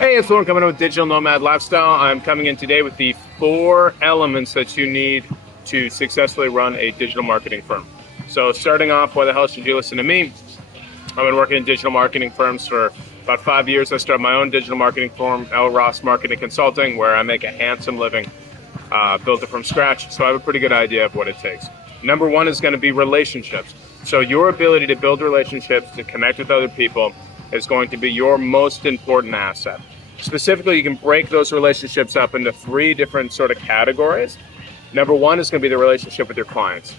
Hey, it's Lauren coming in with Digital Nomad Lifestyle. I'm coming in today with the 4 elements that you need to successfully run a digital marketing firm. So starting off, why the hell should you listen to me? I've been working in digital marketing firms for about 5 years. I started my own digital marketing firm, L. Ross Marketing Consulting, where I make a handsome living, built it from scratch. So I have a pretty good idea of what it takes. Number 1 is going to be relationships. So your ability to build relationships, to connect with other people, is going to be your most important asset. Specifically, you can break those relationships up into 3 different sort of categories. Number 1 is going to be the relationship with your clients.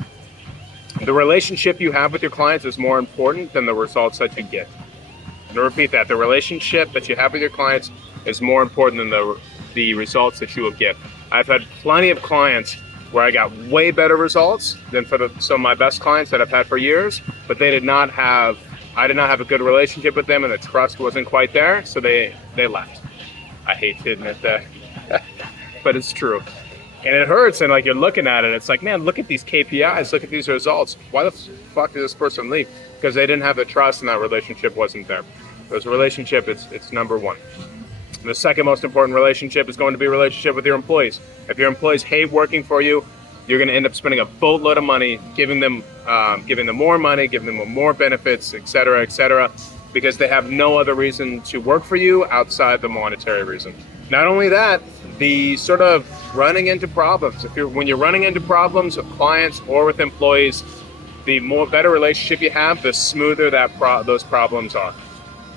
The relationship you have with your clients is more important than the results that you get. And to repeat that, the relationship that you have with your clients is more important than the results that you will get. I've had plenty of clients where I got way better results than for some of my best clients that I've had for years, but I did not have a good relationship with them, and the trust wasn't quite there, so they left. I hate to admit that, but it's true. And it hurts, and like you're looking at it, it's like, man, look at these KPIs, look at these results. Why the fuck did this person leave? Because they didn't have the trust and that relationship wasn't there. There's a relationship, it's number 1. The second most important relationship is going to be a relationship with your employees. If your employees hate working for you, you're going to end up spending a boatload of money, giving them more money, giving them more benefits, et cetera, because they have no other reason to work for you outside the monetary reason. Not only that, the sort of running into problems. When you're running into problems with clients or with employees, the better relationship you have, the smoother those problems are.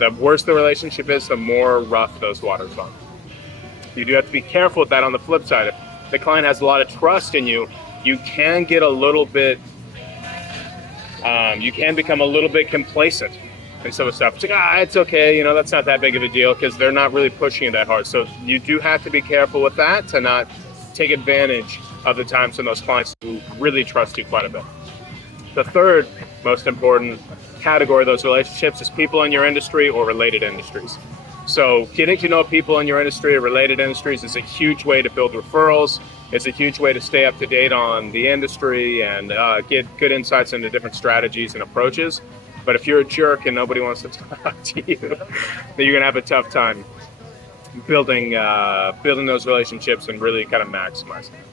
The worse the relationship is, the more rough those waters are. You do have to be careful with that on the flip side. If the client has a lot of trust in you, you can get a little bit, you can become a little bit complacent and some of the stuff. It's like, it's okay, that's not that big of a deal, because they're not really pushing it that hard. So you do have to be careful with that to not take advantage of the times when those clients who really trust you quite a bit. The third most important category of those relationships is people in your industry or related industries. So getting to know people in your industry or related industries is a huge way to build referrals. It's a huge way to stay up to date on the industry and get good insights into different strategies and approaches. But if you're a jerk and nobody wants to talk to you, then you're going to have a tough time building those relationships and really kind of maximizing it.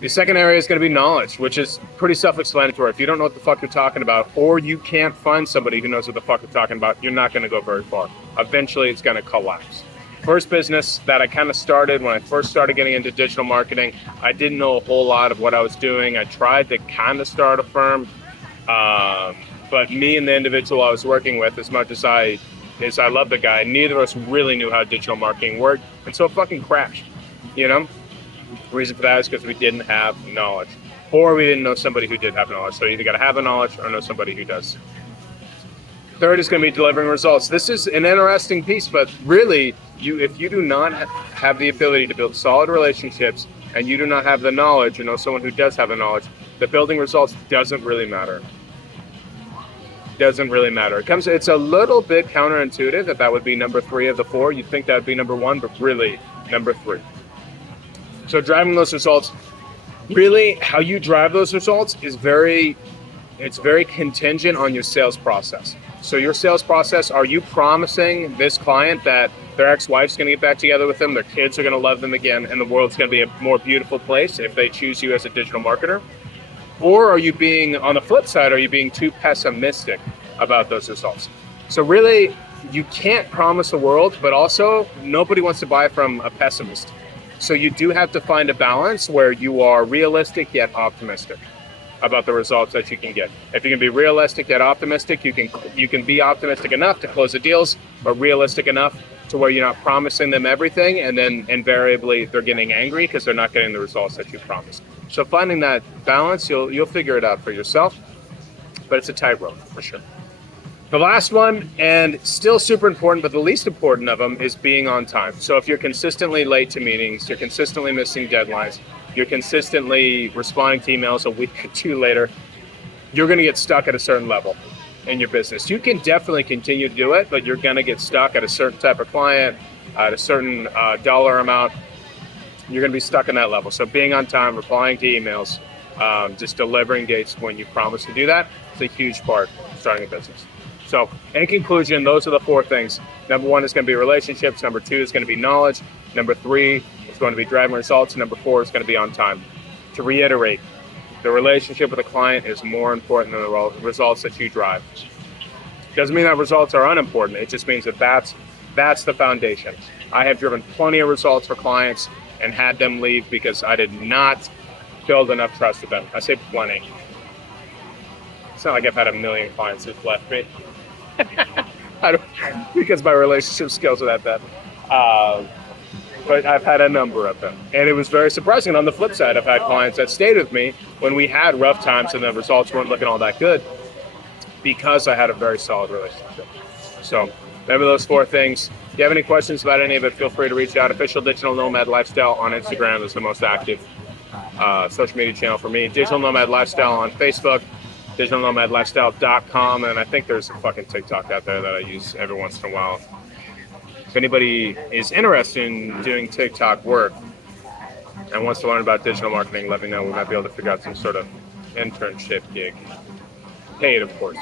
The second area is going to be knowledge, which is pretty self-explanatory. If you don't know what the fuck you're talking about, or you can't find somebody who knows what the fuck you're talking about, you're not going to go very far. Eventually, it's going to collapse. First business that I kind of started when I first started getting into digital marketing, I didn't know a whole lot of what I was doing. I tried to kind of start a firm, but me and the individual I was working with, as much as I love the guy, neither of us really knew how digital marketing worked, and so it fucking crashed, The reason for that is because we didn't have knowledge, or we didn't know somebody who did have knowledge. So you either got to have the knowledge or know somebody who does. Third is going to be delivering results. This is an interesting piece, but really, if you do not have the ability to build solid relationships and you do not have the knowledge, someone who does have the knowledge, the building results doesn't really matter. It's a little bit counterintuitive that would be number 3 of the 4. You'd think that would be number 1, but really number 3. So driving those results, really how you drive those results is very contingent on your sales process. So your sales process, are you promising this client that their ex-wife's going to get back together with them, their kids are going to love them again, and the world's going to be a more beautiful place if they choose you as a digital marketer? Or are you being, on the flip side, too pessimistic about those results? So really, you can't promise the world, but also nobody wants to buy from a pessimist. So you do have to find a balance where you are realistic yet optimistic about the results that you can get. If you can be realistic yet optimistic, you can be optimistic enough to close the deals, but realistic enough to where you're not promising them everything, and then invariably they're getting angry because they're not getting the results that you promised. So finding that balance, you'll figure it out for yourself, but it's a tightrope for sure. The last one, and still super important, but the least important of them, is being on time. So if you're consistently late to meetings, you're consistently missing deadlines, you're consistently responding to emails a week or 2 later, you're going to get stuck at a certain level in your business. You can definitely continue to do it, but you're going to get stuck at a certain type of client, at a certain dollar amount. You're going to be stuck in that level. So being on time, replying to emails, just delivering dates when you promise to do that is a huge part of starting a business. So in conclusion, those are the 4 things. Number 1 is going to be relationships. Number 2 is going to be knowledge. Number 3 is going to be driving results. And number 4 is going to be on time. To reiterate, the relationship with a client is more important than the results that you drive. Doesn't mean that results are unimportant. It just means that that's the foundation. I have driven plenty of results for clients and had them leave because I did not build enough trust with them. I say plenty. It's not like I've had a million clients who've left me. Because my relationship skills are that bad. But I've had a number of them. And it was very surprising. On the flip side, I've had clients that stayed with me when we had rough times and the results weren't looking all that good because I had a very solid relationship. So remember those 4 things. If you have any questions about any of it, feel free to reach out. Official Digital Nomad Lifestyle on Instagram is the most active social media channel for me. Digital Nomad Lifestyle on Facebook, digitalnomadlifestyle.com, and I think there's a fucking TikTok out there that I use every once in a while. If anybody is interested in doing TikTok work and wants to learn about digital marketing, let me know. We might be able to figure out some sort of internship gig. Paid, of course.